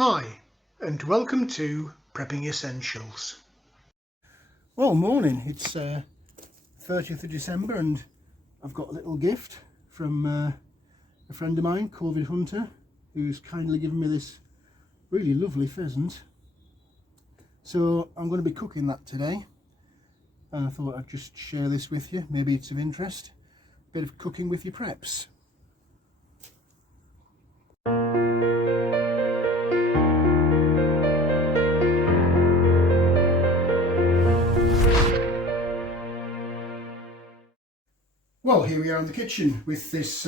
Hi, and welcome to Prepping Essentials. Well, morning. It's 30th of December and I've got a little gift from a friend of mine, Corvid Hunter, who's kindly given me this really lovely pheasant. So I'm going to be cooking that today, and I thought I'd just share this with you. Maybe it's of interest. A bit of cooking with your preps. Well, here we are in the kitchen with this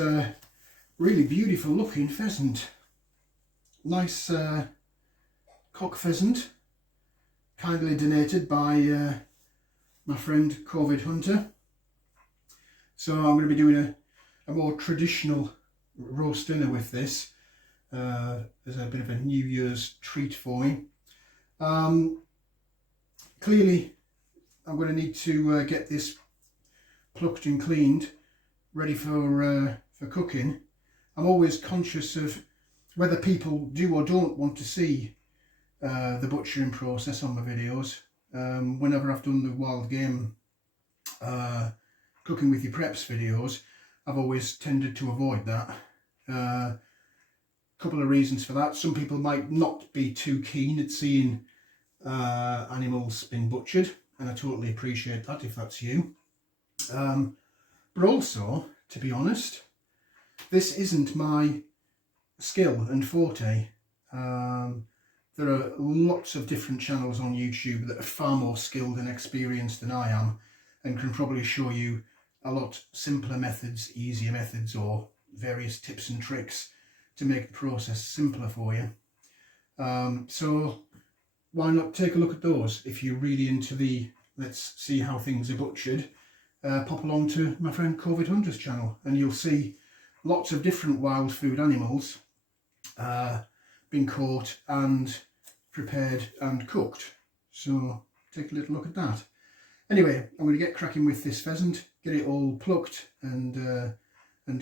really beautiful looking pheasant. Nice cock pheasant, kindly donated by my friend Corvid Hunter. So I'm going to be doing a more traditional roast dinner with this as a bit of a New Year's treat for me. Clearly I'm going to need to get this plucked and cleaned, ready for cooking. I'm always conscious of whether people do or don't want to see the butchering process on my videos. Whenever I've done the wild game cooking with your preps videos, I've always tended to avoid that. Couple of reasons for that. Some people might not be too keen at seeing animals being butchered, and I totally appreciate that if that's you. But also, to be honest, this isn't my skill and forte. There are lots of different channels on YouTube that are far more skilled and experienced than I am, and can probably show you a lot simpler methods, easier methods, or various tips and tricks to make the process simpler for you. So why not take a look at those? If you're really into the let's see how things are butchered, pop along to my friend Corvid Hunter's channel and you'll see lots of different wild food animals being caught and prepared and cooked. So take a little look at that. Anyway, I'm going to get cracking with this pheasant, get it all plucked and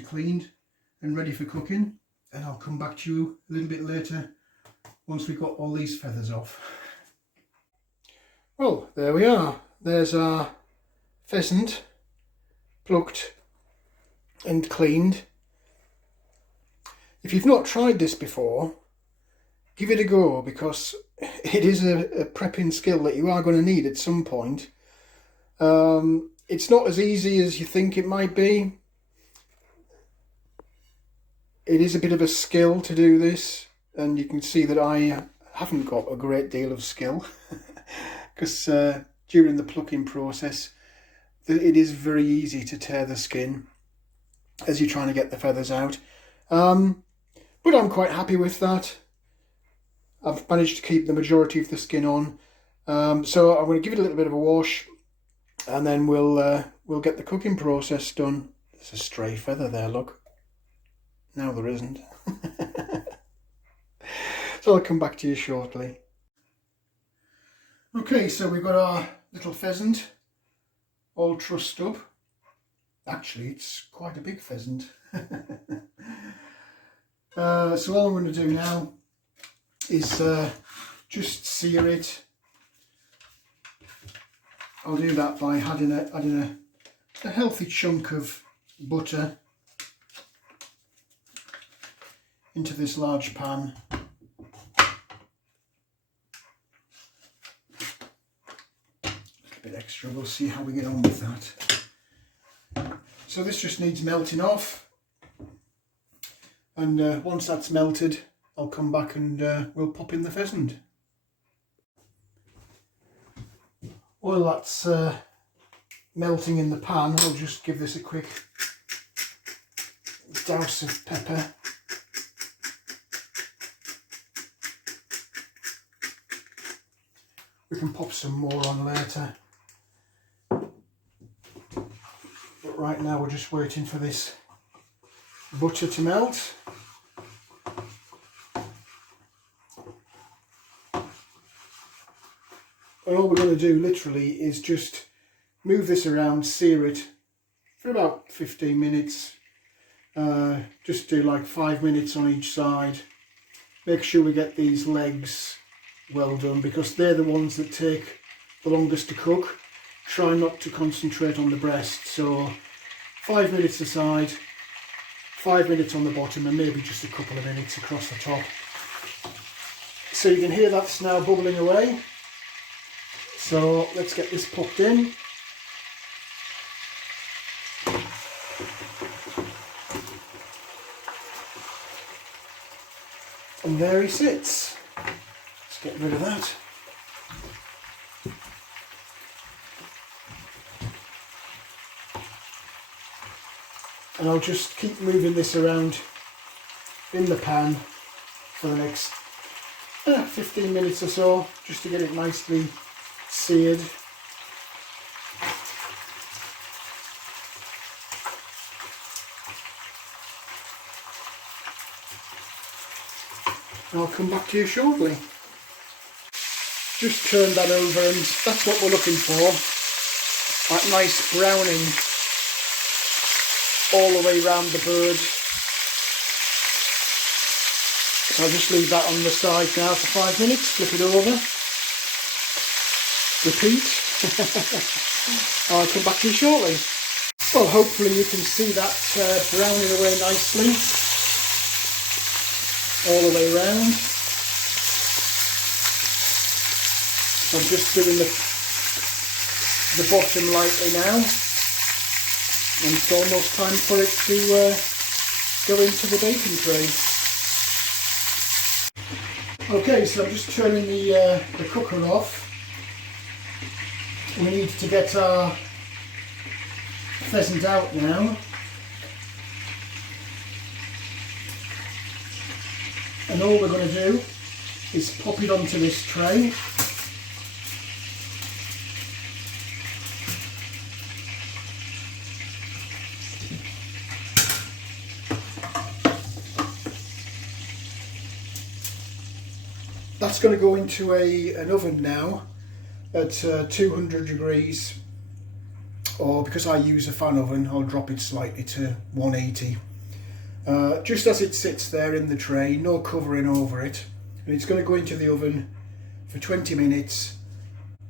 cleaned and ready for cooking, and I'll come back to you a little bit later once we've got all these feathers off. Well, there we are. There's our pheasant plucked and cleaned. If you've not tried this before, give it a go, because it is a prepping skill that you are going to need at some point. It's not as easy as you think it might be. It is a bit of a skill to do this, and you can see that I haven't got a great deal of skill because during the plucking process it is very easy to tear the skin as you're trying to get the feathers out. But I'm quite happy with that. I've managed to keep the majority of the skin on. So I'm going to give it a little bit of a wash, and then we'll get the cooking process done. There's a stray feather there, look. Now there isn't. So I'll come back to you shortly. Okay, so we've got our little pheasant all trussed up. Actually, it's quite a big pheasant. So all I'm going to do now is just sear it. I'll do that by adding a healthy chunk of butter into this large pan. A little bit extra, we'll see how we get on with that. So this just needs melting off, and once that's melted I'll come back and we'll pop in the pheasant. While that's melting in the pan, I'll just give this a quick douse of pepper. We can pop some more on later, but right now we're just waiting for this butter to melt. And all we're going to do literally is just move this around, sear it for about 15 minutes. Just do like 5 minutes on each side. make sure we get these legs well done, because they're the ones that take the longest to cook. Try not to concentrate on the breast, so 5 minutes aside, 5 minutes on the bottom, and maybe just a couple of minutes across the top. So you can hear that's now bubbling away. So let's get this popped in. And there he sits. Let's get rid of that. And I'll just keep moving this around in the pan for the next 15 minutes or so, just to get it nicely seared. I'll come back to you shortly. Just turn that over, and that's what we're looking for. That nice browning all the way around the bird. So I'll just leave that on the side now for 5 minutes, flip it over, repeat. I'll come back to you shortly. Well, hopefully you can see that browning away nicely all the way around. So I'm just doing the bottom lightly now, and it's almost time for it to go into the baking tray. Okay, so I'm just turning the cooker off. We need to get our pheasant out now. And all we're going to do is pop it onto this tray. That's going to go into an oven now at 200 degrees, or because I use a fan oven, I'll drop it slightly to 180. Just as it sits there in the tray, no covering over it, and it's going to go into the oven for 20 minutes,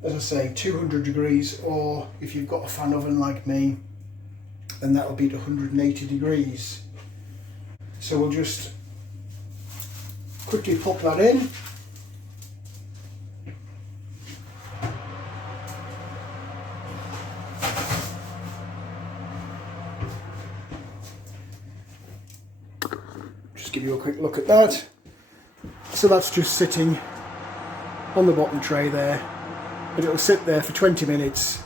as I say, 200 degrees, or if you've got a fan oven like me, then that'll be at 180 degrees. So we'll just quickly pop that in. Just give you a quick look at that. So that's just sitting on the bottom tray there, and it'll sit there for 20 minutes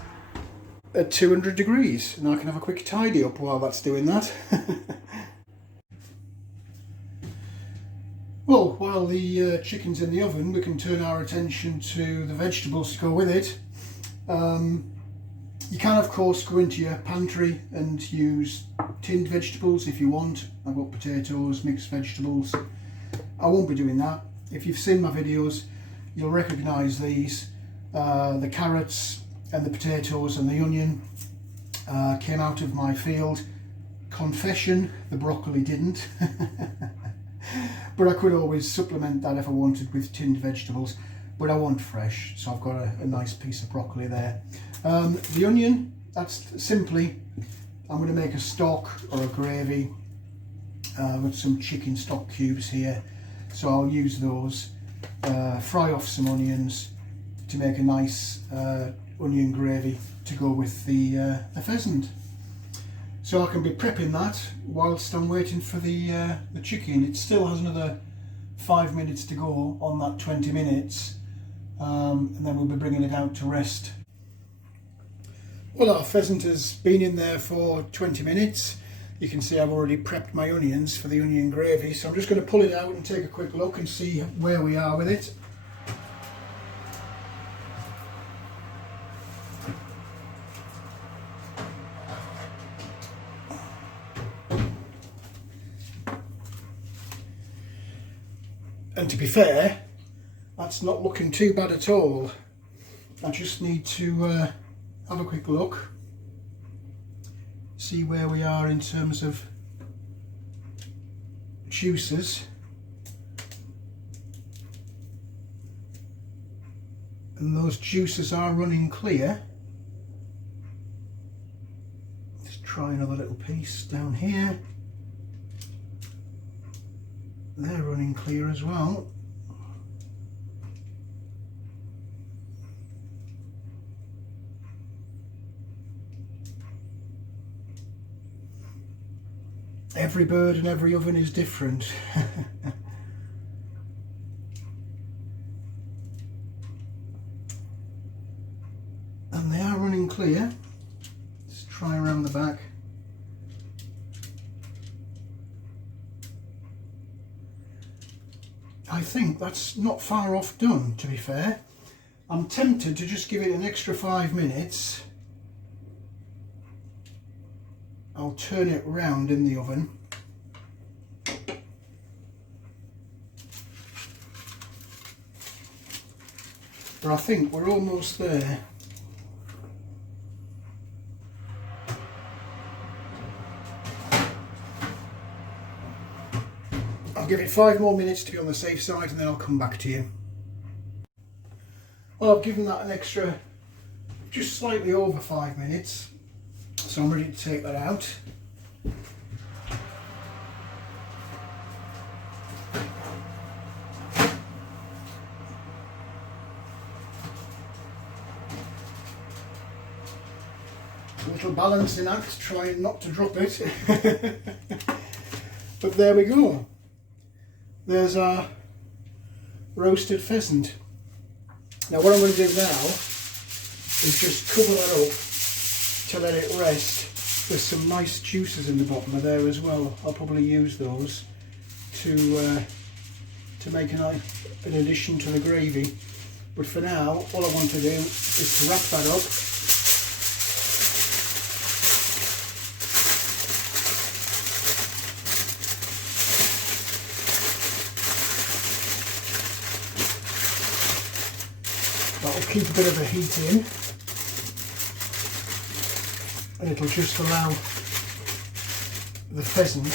at 200 degrees, and I can have a quick tidy up while that's doing that. Well, while the chicken's in the oven, we can turn our attention to the vegetables to go with it. You can of course go into your pantry and use tinned vegetables if you want. I've got potatoes, mixed vegetables. I won't be doing that. If you've seen my videos, you'll recognise these. The carrots and the potatoes and the onion came out of my field. Confession, the broccoli didn't. But I could always supplement that if I wanted with tinned vegetables. But I want fresh, so I've got a nice piece of broccoli there. The onion, that's simply, I'm going to make a stock or a gravy with some chicken stock cubes here. So I'll use those, fry off some onions to make a nice onion gravy to go with the pheasant. So I can be prepping that whilst I'm waiting for the chicken. It still has another 5 minutes to go on that 20 minutes. And then we'll be bringing it out to rest. Well, our pheasant has been in there for 20 minutes. You can see I've already prepped my onions for the onion gravy, so I'm just going to pull it out and take a quick look and see where we are with it. And to be fair, that's not looking too bad at all. I just need to have a quick look, see where we are in terms of juices. and those juices are running clear. Let's try another little piece down here. They're running clear as well. Every bird and every oven is different. And they are running clear. Let's try around the back. I think that's not far off done, to be fair. I'm tempted to just give it an extra 5 minutes. I'll turn it round in the oven. But I think we're almost there. I'll give it 5 more minutes to be on the safe side and then I'll come back to you. Well, I've given that an extra, just slightly over 5 minutes. So I'm ready to take that out. A little balancing act, trying not to drop it. But there we go. There's our roasted pheasant. Now what I'm going to do now is just cover that up to let it rest. There's some nice juices in the bottom of there as well. I'll probably use those to make an addition to the gravy. But for now, all I want to do is to wrap that up. That'll keep a bit of the heat in, and it'll just allow the pheasant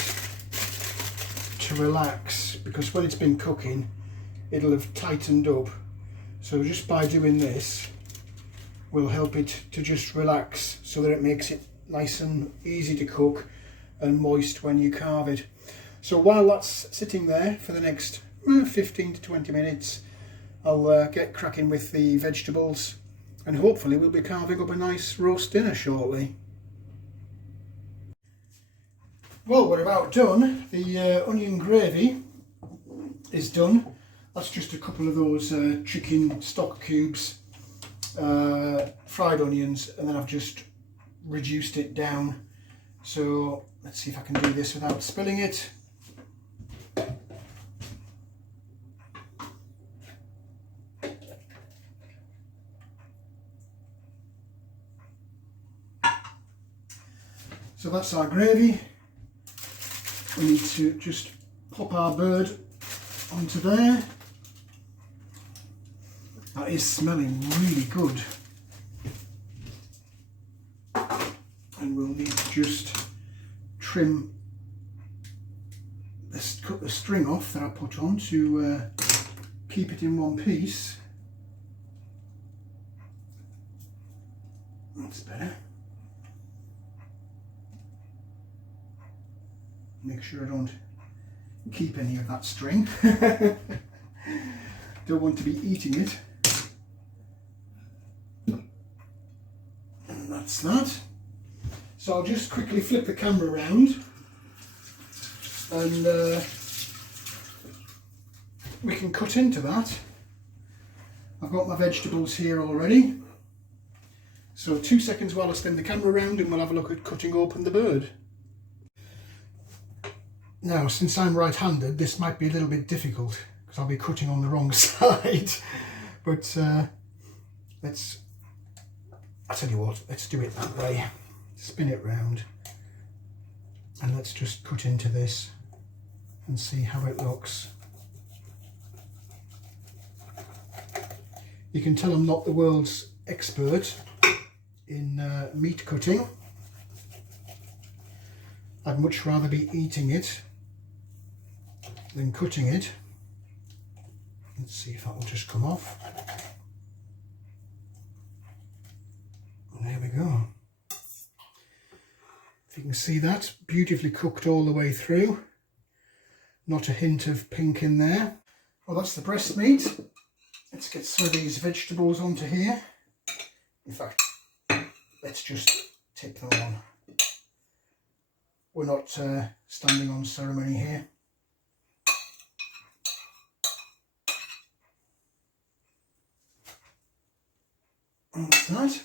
to relax, because when it's been cooking it'll have tightened up. So just by doing this will help it to just relax, so that it makes it nice and easy to cook and moist when you carve it. So while that's sitting there for the next 15 to 20 minutes, I'll get cracking with the vegetables, and hopefully we'll be carving up a nice roast dinner shortly. Well, we're about done. The onion gravy is done. That's just a couple of those chicken stock cubes, fried onions, and then I've just reduced it down. So let's see if I can do this without spilling it. So that's our gravy. We need to just pop our bird onto there. That is smelling really good. And we'll need to just trim this, cut the string off that I put on to keep it in one piece. That's better. Make sure I don't keep any of that string. Don't want to be eating it. And that's that. So I'll just quickly flip the camera around, and we can cut into that. I've got my vegetables here already. So 2 seconds while I spin the camera around and we'll have a look at cutting open the bird. Now, since I'm right-handed, this might be a little bit difficult because I'll be cutting on the wrong side. But I'll tell you what, let's do it that way. Spin it round and let's just cut into this and see how it looks. You can tell I'm not the world's expert in meat cutting. I'd much rather be eating it than cutting it. Let's see if that will just come off. can see that, beautifully cooked all the way through. Not a hint of pink in there. Well, that's the breast meat. Let's get some of these vegetables onto here. In fact, let's just tip them on. We're not standing on ceremony here. That's that.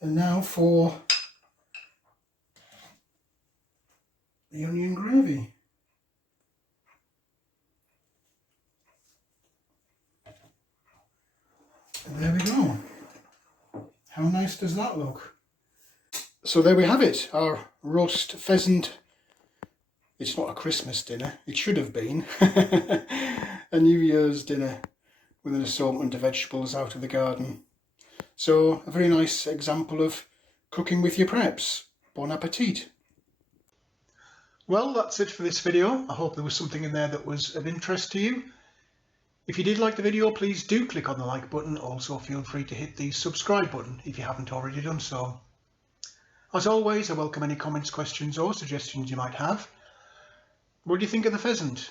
And now for the onion gravy. And there we go. How nice does that look? So there we have it, our roast pheasant. It's not a Christmas dinner, it should have been. A New Year's dinner with an assortment of vegetables out of the garden. So a very nice example of cooking with your preps. Bon appetit. Well, that's it for this video. I hope there was something in there that was of interest to you. If you did like the video, please do click on the like button. Also feel free to hit the subscribe button if you haven't already done so. As always, I welcome any comments, questions or suggestions you might have. What do you think of the pheasant?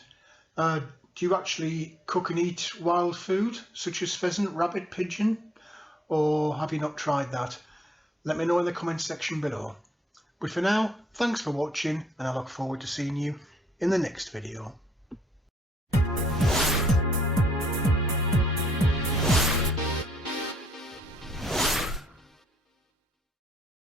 Do you actually cook and eat wild food such as pheasant, rabbit, pigeon? Or have you not tried that? Let me know in the comments section below. But for now, thanks for watching and I look forward to seeing you in the next video.